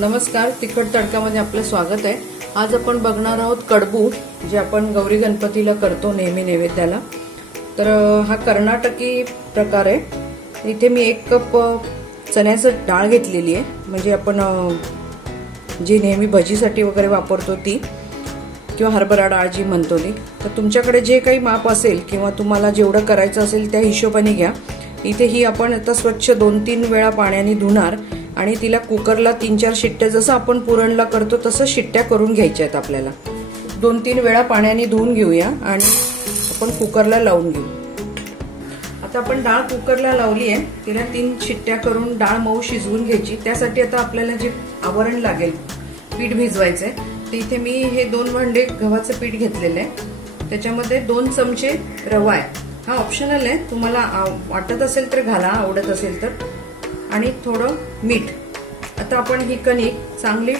नमस्कार, तिखट तडकामध्ये आपलं स्वागत आहे। आज आपण बघणार आहोत कडबू, जे आपण गौरी गणपतीला करतो नेहमी नैवेद्याला। तर हा कर्नाटकी प्रकार आहे। इथे मी 1 कप चण्याची डाळ घेतलेली आहे, म्हणजे आपण जी नेहमी भजीसाठी वगैरे वापरतो ती, किंवा हरभरा डाळ जी म्हणतो ती। तर तुमच्याकडे जे काही माप असेल किंवा तुम्हाला जेवढं करायचं असेल त्या हिशोबाने घ्या। इथे ही आपण आता स्वच्छ 2-3 वेळा पाण्याने धुणार आणि तिला कुकरला 3-4 शिट्ट्या, जसं आपण पुरणला करतो तसं शिट्ट्या करून घ्यायच्या आहेत आपल्याला। 2-3 वेळा पाण्याने धुवून घेऊया आणि आपण कुकरला लावून घेऊ। आता आपण डाळ कुकरला लावली आहे, तिला 3 शिट्ट्या करून डाळ मऊ शिजवून घ्यायची। त्यासाठी आता आपल्याला जे आवरण लागेल, पीठ भिजवायचंय, तर इथे मी हे 2 भांडे गव्हाचं पीठ घेतलेलं आहे। त्याच्यामध्ये 2 चमचे रवा आहे, हा ऑप्शनल आहे, तुम्हाला वाटत असेल तर घाला, आवडत असेल तर, आणि थोडं मीठ। आता आपण ही कणिक चांगली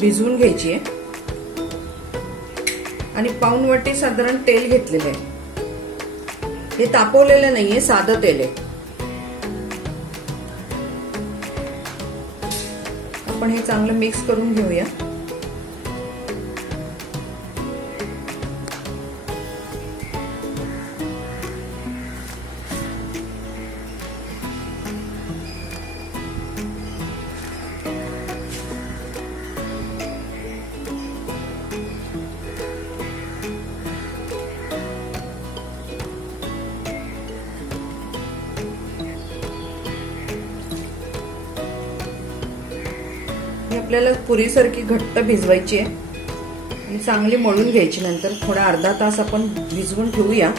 भिजवून घ्यायची आहे आणि पाऊण वाटी साधारण तेल घेतलेलं आहे। हे तापवलेलं नाहीये, साधं तेल आहे। आपण हे चांगलं मिक्स करून घेऊया। आपल्याला पुरीसारखी घट्ट भिजवायची आहे आणि चांगली मळून घ्यायची। नंतर थोडा अर्धा तास आपण भिजवून ठेवूया,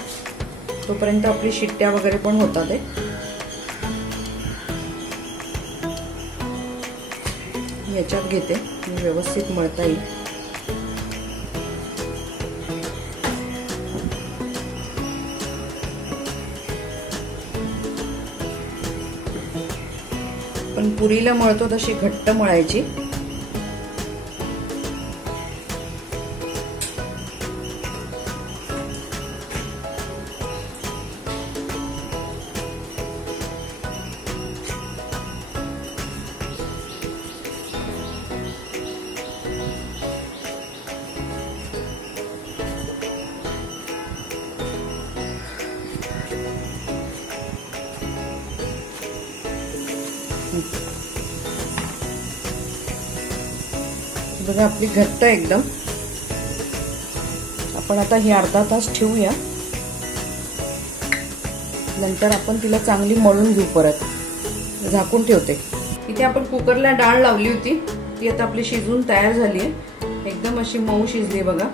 तोपर्यंत आपली शिट्ट्या वगैरे पण होतात। याच्यात घेते, व्यवस्थित मळता येईल। पण पुरीला मळतो तशी घट्ट मळायची। बघा आपली घट्ट एकदम। आपण आता ही अर्धा तास ठेवूया, नंतर आपण तिला चांगली मळून घेऊ। परत झाकून ठेवते। इथे आपण कुकरला डाळ लावली होती, ती आता आपली शिजून तयार झाली आहे, एकदम अशी मऊ शिजली बघा।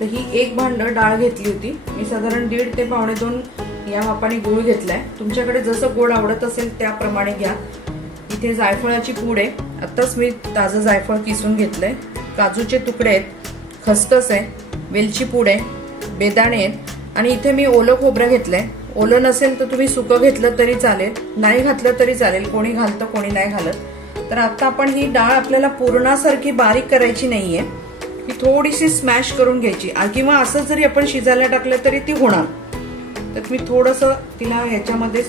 तर ही 1 भांड डाळ घेतली होती मी, साधारण 1.5 ते 2.25 या मापाने गूळ घेतलाय। तुमच्याकडे जसं गोड आवडत असेल त्याप्रमाणे घ्या। इथे जायफळाची पूड आहे, आताच मी ताजं जायफळ किसून घेतलंय। काजूचे तुकडे आहेत, खसखस आहे, वेलची पूड आहे, बेदाणे आहेत, आणि इथे मी ओलं खोबरं घेतलंय। ओलं नसेल तर तुम्ही सुकं घेतलं तरी चालेल, नाही घातलं तरी चालेल, कोणी घालतं कोणी नाही घालत। तर आता आपण ही डाळ आपल्याला पूर्णासारखी बारीक करायची नाहीये, ही थोडीशी स्मॅश करून घ्यायची, किंवा असं जरी आपण शिजायला टाकलं तरी ती होणार। तर मी थोडंसं तिला ह्याच्यामध्ये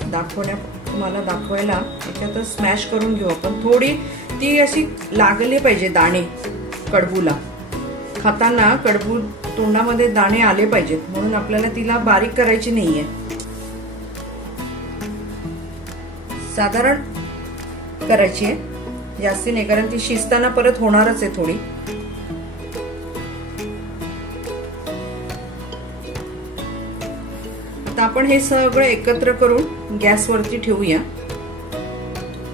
तुम्हाला दाखवायला याच्यात स्मॅश करून घेऊ आपण। थोडी ती अशी लागली पाहिजे दाणे, कडबूला खाताना कडबू तोंडामध्ये दाणे आले पाहिजेत, म्हणून आपल्याला तिला बारीक करायची नाहीये, साधारण करायची आहे, जास्ती नाही, कारण ती शिजताना परत होणारच आहे थोडी। आता आपण हे सगळं एकत्र करून गॅसवरती ठेवूया,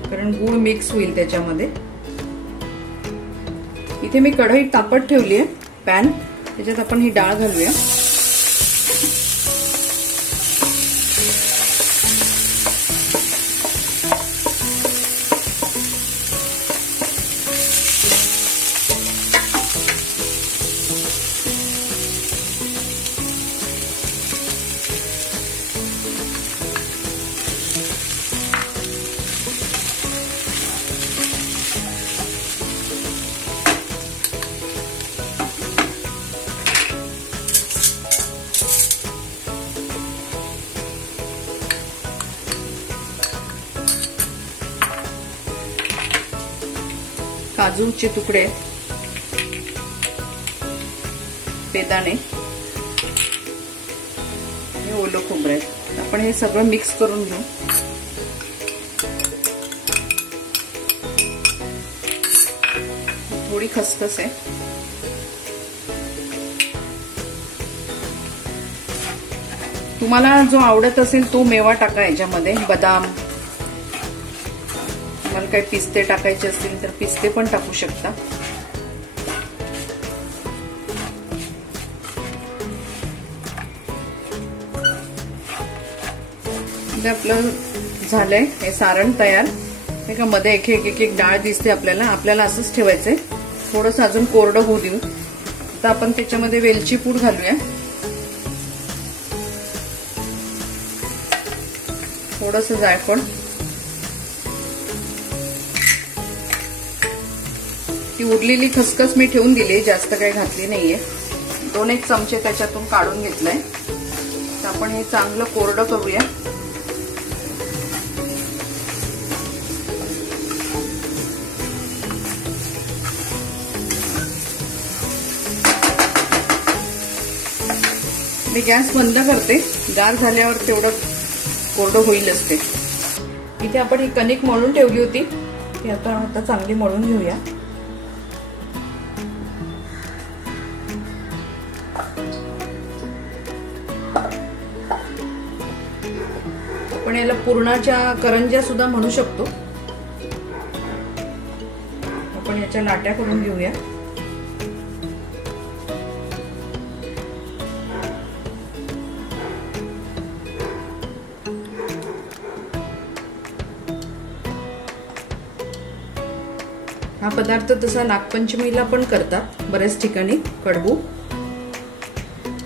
कारण गूळ मिक्स होईल त्याच्यामध्ये। इथे मी कढई तापत ठेवली आहे, पॅन, त्याच्यात आपण ही डाळ घालूया। काजूचे तुकडे, बेदाणे, हे ओलं खोबरं आहे. आपण हे सगळं मिक्स करून घेऊ. थोडी खसखस आहे. तुम्हाला जो आवडत असेल तो मेवा टाका याच्यामध्ये. बदाम, तुम्हाला काही पिस्ते टाकायचे असतील तर पिस्ते पण टाकू शकता. आपलं झालंय हे सारण तयार. हे का मध्ये एक डाळ दिसते आपल्याला असंच ठेवायचंय. थोडंसं अजून कोरडं होऊ देऊ. आता आपण त्याच्यामध्ये वेलची पूड घालूया, थोडंसं जायफळ, ती उरलेली खसखस मी ठेवून दिली, जास्त काही घातली नाहीये. 2-1 चमचे त्याच्यातून काढून घेतलंय. तर आपण हे चांगलं कोरडं करूया. मी गॅस बंद करते. गार झाल्यावर तेवढं कोरडं होईलच ते. इथे आपण ही कणिक मळून ठेवली होती, ती आता चांगली मळून घेऊया. आपण याला पुरणाच्या करंज्या सुद्धा म्हणू शकतो. आपण याच्या लाट्या करून घेऊया. हा पदार्थ तसा नागपंचमीला पण करतात बऱ्याच ठिकाणी. कडबू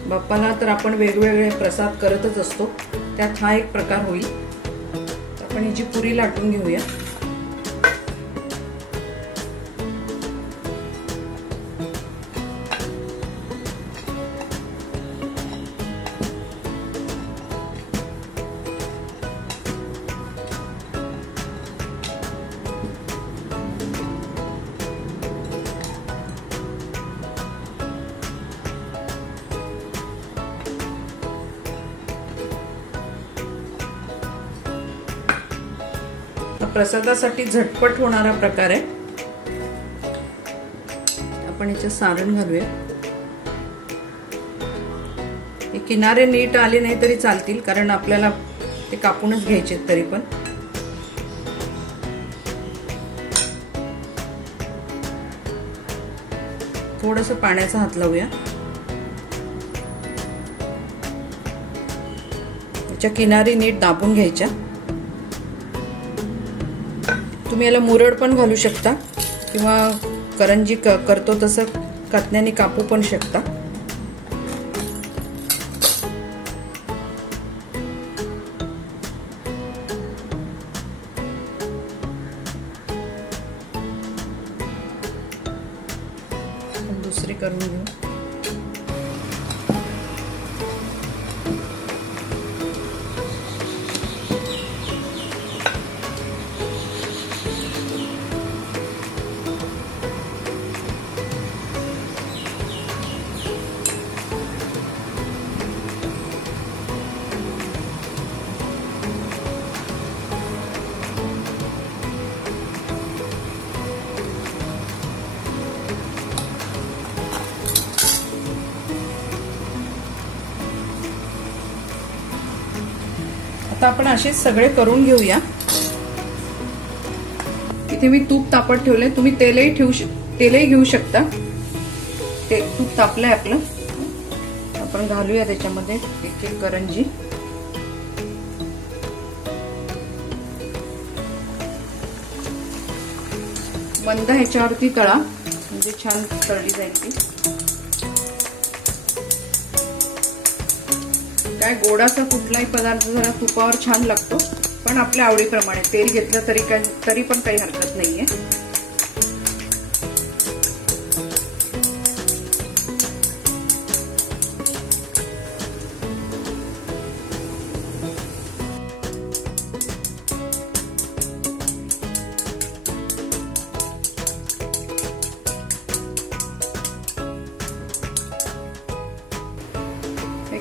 बाप्पाला तर आपण वेगवेगळे प्रसाद करतच असतो, त्यात हा एक प्रकार होईल. आपण हिची पुरी लाटून घेऊया. प्रसादासाठी झटपट होणारा प्रकार आहे. आपण याच्यात सारण घालूया. हे किनारे नीट आले नाही तरी चालतील, कारण आपल्याला ते कापूनच घ्यायचे. तरी पण थोडंसं पाण्याचा हात लावूया. याच्या किनारी नीट दाबून घ्यायच्या. तुम्ही याला मुरड पण घालू शकता किंवा करंजी करतो तसं कातण्याने कापू पण शकता. दुसरी करून घेऊ. आता आपण असेच सगळे करून घेऊया. इथे मी तूप तापत ठेवलंय. तुम्ही तेलही घेऊ शकता. ते तूप तापलंय आपलं. आपण घालूया त्याच्यामध्ये एक करंजी. मंद ह्याच्यावरती तळा, म्हणजे छान तळली जाईल ती. काय गोडाचा कुठलाही पदार्थ जरा तुपावर छान लागतो, पण आपल्या आवडीप्रमाणे. तेल घेतलं तरी पण काही हरकत नाहीये.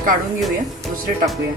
काढून घेऊया, दुसरे टाकूया.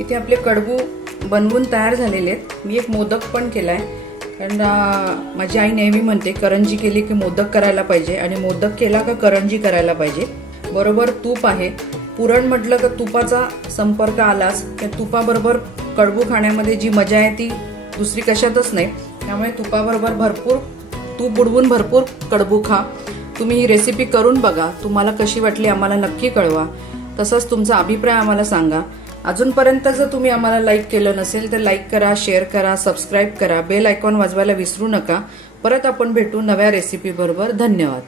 इथे आपले कडबू बनवून तयार झालेले आहेत. मी एक मोदक पण केलाय, कारण माझी आई नेहमी म्हणते करंजी केली की मोदक करायला पाहिजे आणि मोदक केला का करंजी करायला पाहिजे. बरोबर तूप आहे. पुरण म्हटलं का तुपाचा संपर्क आलाच. त्या तुपाबरोबर कडबू खाण्यामध्ये जी मजा आहे ती दुसरी कशातच नाही. त्यामुळे तुपाबरोबर भरपूर तूप बुडवून भरपूर कडबू खा. तुम्ही ही रेसिपी करून बघा. तुम्हाला कशी वाटली आम्हाला नक्की कळवा. तसंच तुमचा अभिप्राय आम्हाला सांगा. अजूनपर्यंत जर तुम्ही आम्हाला लाईक केलं नसेल तर लाईक करा, शेअर करा, सबस्क्राईब करा, बेल आयकॉन वाजवायला विसरू नका. परत आपण भेटू नव्या रेसिपी बरोबर. धन्यवाद.